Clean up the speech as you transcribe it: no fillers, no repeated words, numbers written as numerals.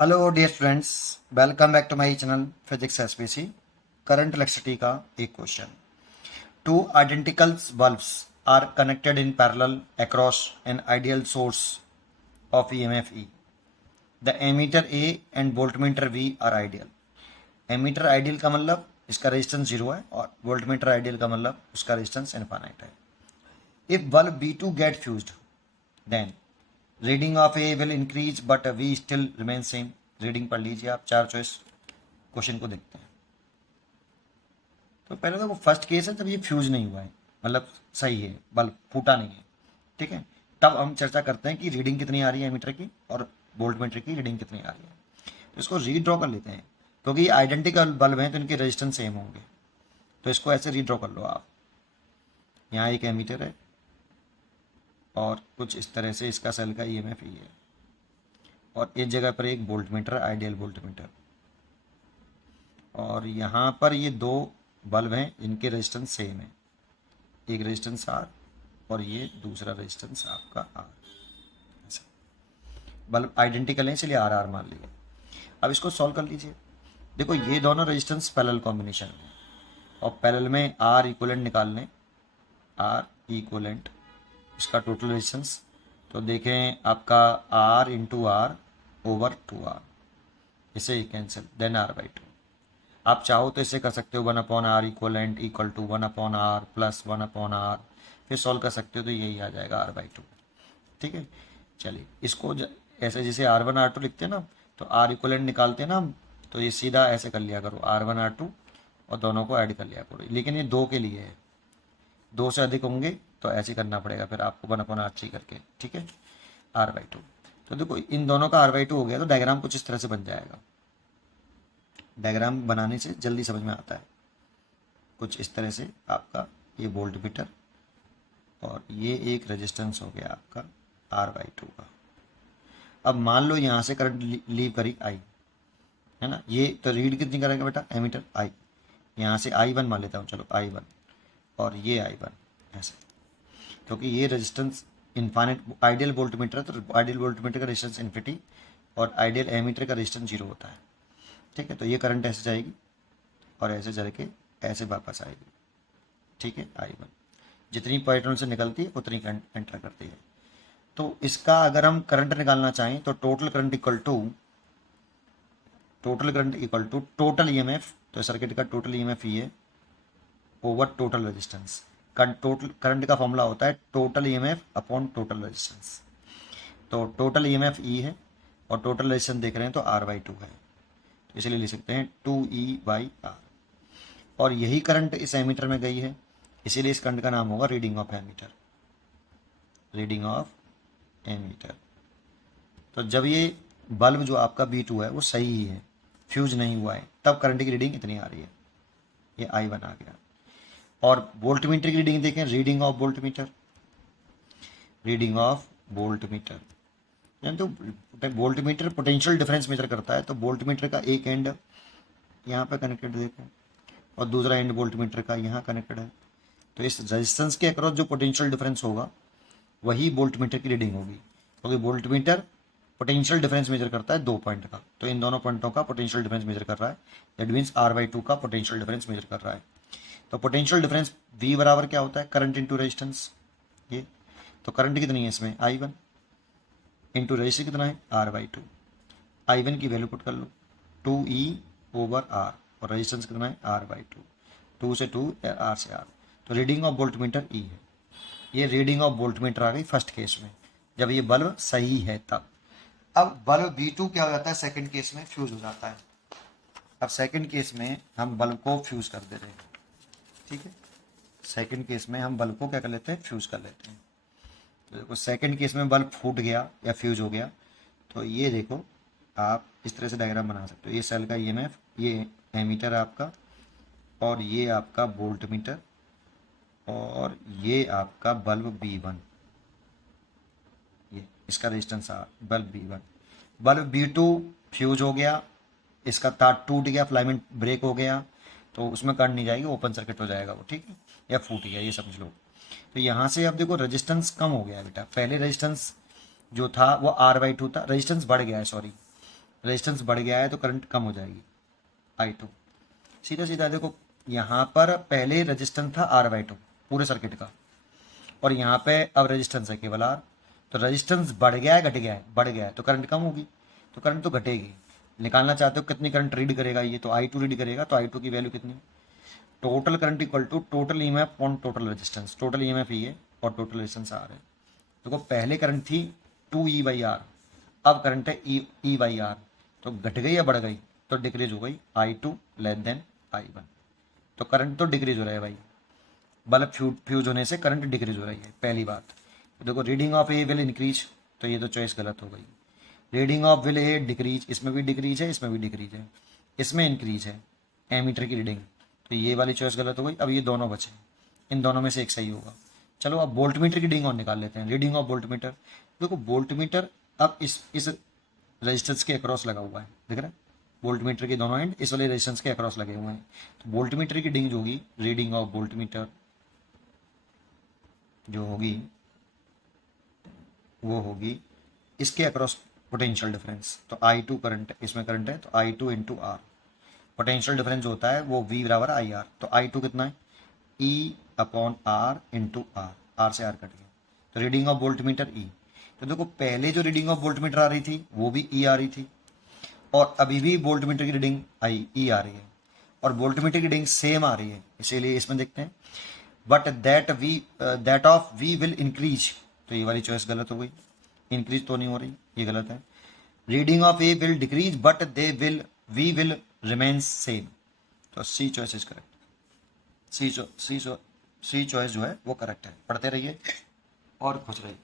Hello dear students, welcome back to my channel physics SPC. Current electricity का एक question. Two identical bulbs are connected in parallel across an ideal source of EMF E. The ammeter A and voltmeter V are ideal. Ammeter ideal का मतलब इसका resistance zero है और voltmeter ideal का मतलब उसका रेजिस्टेंस इनफाइनाइट है। If bulb B2 get fused, then reading of A will increase but V still remain same. Reading पढ़ लीजिए आप, चार चॉइस क्वेश्चन को देखते हैं। तो पहले तो वो फर्स्ट केस है जब ये फ्यूज नहीं हुआ है, मतलब सही है, बल्ब फूटा नहीं है, ठीक है। तब हम चर्चा करते हैं कि रीडिंग कितनी आ रही है एमीटर की और वोल्ट मीटर की रीडिंग कितनी आ रही है। तो इसको रीड्रॉ कर लेते हैं, क्योंकि ये आइडेंटिकल बल्ब हैं तो इनके रेजिस्टेंस सेम होंगे। तो इसको ऐसे रीड्रॉ कर लो आप। यहाँ एक एमीटर है और कुछ इस तरह से इसका सेल का ईएमएफ ई है, और इस जगह पर एक volt meter, ideal volt meter, और यहाँ पर ये दो बल्ब हैं इनके रेजिस्टेंस सेम है। एक रेजिस्टेंस आर और ये दूसरा रेजिस्टेंस आपका आर। बल्ब आइडेंटिकल है इसलिए आर आर मान लिया। अब इसको सॉल्व कर लीजिए। देखो ये दोनों रेजिस्टेंस पैरेलल कॉम्बिनेशन में, और पैरेलल में आर इक्वलेंट निकालने, आर इक्वलेंट इसका टोटल रेजिस्टेंस। तो देखें आपका R into R over two R, इसे ही cancel, then R by two. आप चाहो तो इसे कर सकते हो 1/r equal to 1/r plus 1/r, फिर सॉल्व कर सकते हो तो यही आ जाएगा r/2। ठीक है, चलिए इसको ऐसे जैसे r1 r2 लिखते हैं ना, तो r इक्वलेंट निकालते हैं ना हम, तो ये सीधा ऐसे कर लिया करो r1 r2 और दोनों को ऐड कर लिया करो। लेकिन ये दो के लिए है, दो से अधिक होंगे तो ऐसे करना पड़ेगा फिर आपको 1/r3 करके, ठीक है, r/2। तो देखो इन दोनों का r/2 हो गया तो डायग्राम कुछ इस तरह से बन जाएगा। डायग्राम बनाने से जल्दी समझ में आता है। कुछ इस तरह से आपका ये वोल्ट मीटर और ये एक रेजिस्टेंस हो गया आपका r/2 का। अब मान लो यहाँ से करंट लीव करी आई, है ना, ये तो रीड कितनी करेगा बेटा एमीटर आई, यहाँ से I1 मान लेता हूँ, चलो I1 और ये I1 ऐसे, क्योंकि ये resistance infinite ideal volt meter है तो आइडियल वोल्ट मीटर का रेजिस्टेंस इन्फिनिटी और आइडियल एमीटर का रेजिस्टेंस जीरो होता है। ठीक है, तो ये करंट ऐसे जाएगी और ऐसे चल के ऐसे वापस आएगी, ठीक है। I1 जितनी पैटर्न से निकलती है उतनी करंट एंटर करती है। तो इसका अगर हम करंट निकालना चाहें तो total current equal to total EMF, तो सर्किट का टोटल ईएमएफ ये है over total resistance. Total current का फॉर्मूला होता है total EMF upon total resistance. तो टोटल ईएमएफ ई है और टोटल रेजिस्टेंस देख रहे हैं तो r/2 है, तो इसलिए लिख सकते हैं 2E/r। और यही करंट इस एमीटर में गई है, इसीलिए इस करंट का नाम होगा reading of ammeter, reading of ammeter. तो जब ये बल्ब जो आपका B2 है वो सही ही है, फ्यूज नहीं हुआ है, तब करंट की रीडिंग इतनी आ रही है, ये I1 आ गया। और वोल्ट मीटर की रीडिंग देखें, reading of voltmeter, reading of voltmeter, यानी तो voltmeter potential difference measure करता है। तो वोल्ट मीटर का एक एंड यहाँ पे कनेक्टेड देखो और दूसरा एंड वोल्ट मीटर का यहाँ कनेक्टेड है। तो इस रेजिस्टेंस के अक्रॉस जो पोटेंशियल डिफरेंस होगा वही वोल्ट मीटर की रीडिंग होगी, क्योंकि voltmeter potential difference measure करता है दो पॉइंट का, तो इन दोनों पॉइंटों का पोटेंशियल डिफरेंस मेजर कर रहा है। दैट मीन्स r/2 का पोटेंशियल डिफरेंस मेजर कर रहा है। तो पोटेंशियल डिफरेंस V बराबर क्या होता है, करंट इंटू रेजिस्टेंस। ये तो करंट कितनी है इसमें I1 इंटू रेजिस्टेंस कितना है r/2। I1 की वैल्यू पुट कर लो 2E/r और रेजिस्टेंस कितना है r/2, 2 से 2 r से r। तो reading of volt meter E है। ये रीडिंग ऑफ वोल्ट मीटर आ गई फर्स्ट केस में, जब ये बल्ब सही है तब। अब बल्ब B2 क्या हो जाता है, सेकंड केस में फ्यूज हो जाता है। अब सेकंड केस में हम बल्ब को फ्यूज कर दे रहे हैं, ठीक है। सेकंड केस में हम बल्ब को क्या कर लेते हैं, फ्यूज कर लेते हैं। तो देखो सेकंड केस में बल्ब फूट गया या फ्यूज हो गया, तो ये देखो आप इस तरह से डायग्राम बना सकते हो। ये सेल का ईएमएफ, ये एमीटर आपका, और ये आपका वोल्ट मीटर, और ये आपका बल्ब B1, ये इसका resistance R, bulb B1। Bulb B2 fuse हो गया, इसका तार टूट गया, फिलामेंट ब्रेक हो गया, तो उसमें करंट नहीं जाएगी, ओपन सर्किट हो जाएगा वो, ठीक है, या फूट गया, ये समझ लो। तो यहाँ से अब देखो रेजिस्टेंस कम हो गया बेटा, पहले रेजिस्टेंस जो था वो r/2 था, रेजिस्टेंस बढ़ गया है, सॉरी, रेजिस्टेंस बढ़ गया है तो करंट कम हो जाएगी I2। सीधा सीधा देखो, यहाँ पर पहले रेजिस्टेंस था R/2 पूरे सर्किट का, और यहाँ पे अब रेजिस्टेंस है केवल R। तो रेजिस्टेंस बढ़ गया है घट गया है, बढ़ गया है तो करंट कम होगी, तो करंट तो घटेगी। निकालना चाहते हो कितनी करंट रीड करेगा ये, तो I2 रीड करेगा, तो I2 की वैल्यू कितनी, total current equal to total EMF on total resistance. Total EMF ये और टोटल रेजिस्टेंस R है। देखो पहले करंट थी 2E/R, अब करंट है E/R, तो घट गई या बढ़ गई, तो डिक्रीज हो गई I2 लेस देन I1। तो करंट तो डिक्रीज हो रहा है भाई, बल्ब फ्यूज होने से करंट डिक्रीज हो रही है, पहली बात। तो देखो reading of A will increase, तो ये तो चॉइस गलत हो गई। Reading of will A decrease, इसमें भी डिक्रीज है, इसमें भी डिक्रीज है, इसमें इंक्रीज है एमीटर की रीडिंग, तो ये वाली चॉइस गलत हो गई। अब ये दोनों बचे, इन दोनों में से एक सही होगा। चलो अब वोल्ट मीटर की रीडिंग और निकाल लेते हैं। रीडिंग ऑफ वोल्ट मीटर, देखो वोल्ट मीटर अब इस रेजिस्टेंस के अक्रॉस लगा हुआ है, देख रहे हैं, वोल्ट मीटर के दोनों एंड इस वाले रेजिस्टेंस के अक्रॉस लगे हुए हैं। तो वोल्ट मीटर की रीडिंग जो होगी, रीडिंग ऑफ वोल्ट मीटर जो होगी वो होगी इसके अक्रॉस पोटेंशियल डिफरेंस। तो I2 करंट, इसमें करंट है तो I2 into are, potential difference जो होता है वो V बराबर IR। तो I2 कितना है, E/R इंटू आर, आर से आर कट गया, तो reading of volt meter E। तो देखो पहले जो रीडिंग ऑफ वोल्ट मीटर आ रही थी वो भी E आ रही थी, और अभी भी वोल्ट मीटर की रीडिंग E आ रही है, और वोल्ट मीटर की रीडिंग सेम आ रही है, इसीलिए इसमें देखते हैं। But that of V will increase, तो ये वाली चॉइस गलत हो गई, इंक्रीज तो नहीं हो रही, ये गलत है। Reading of A will decrease but they will V will remain same, तो C choice is correct. C choice जो है वो करेक्ट है। पढ़ते रहिए और खुश रहिए।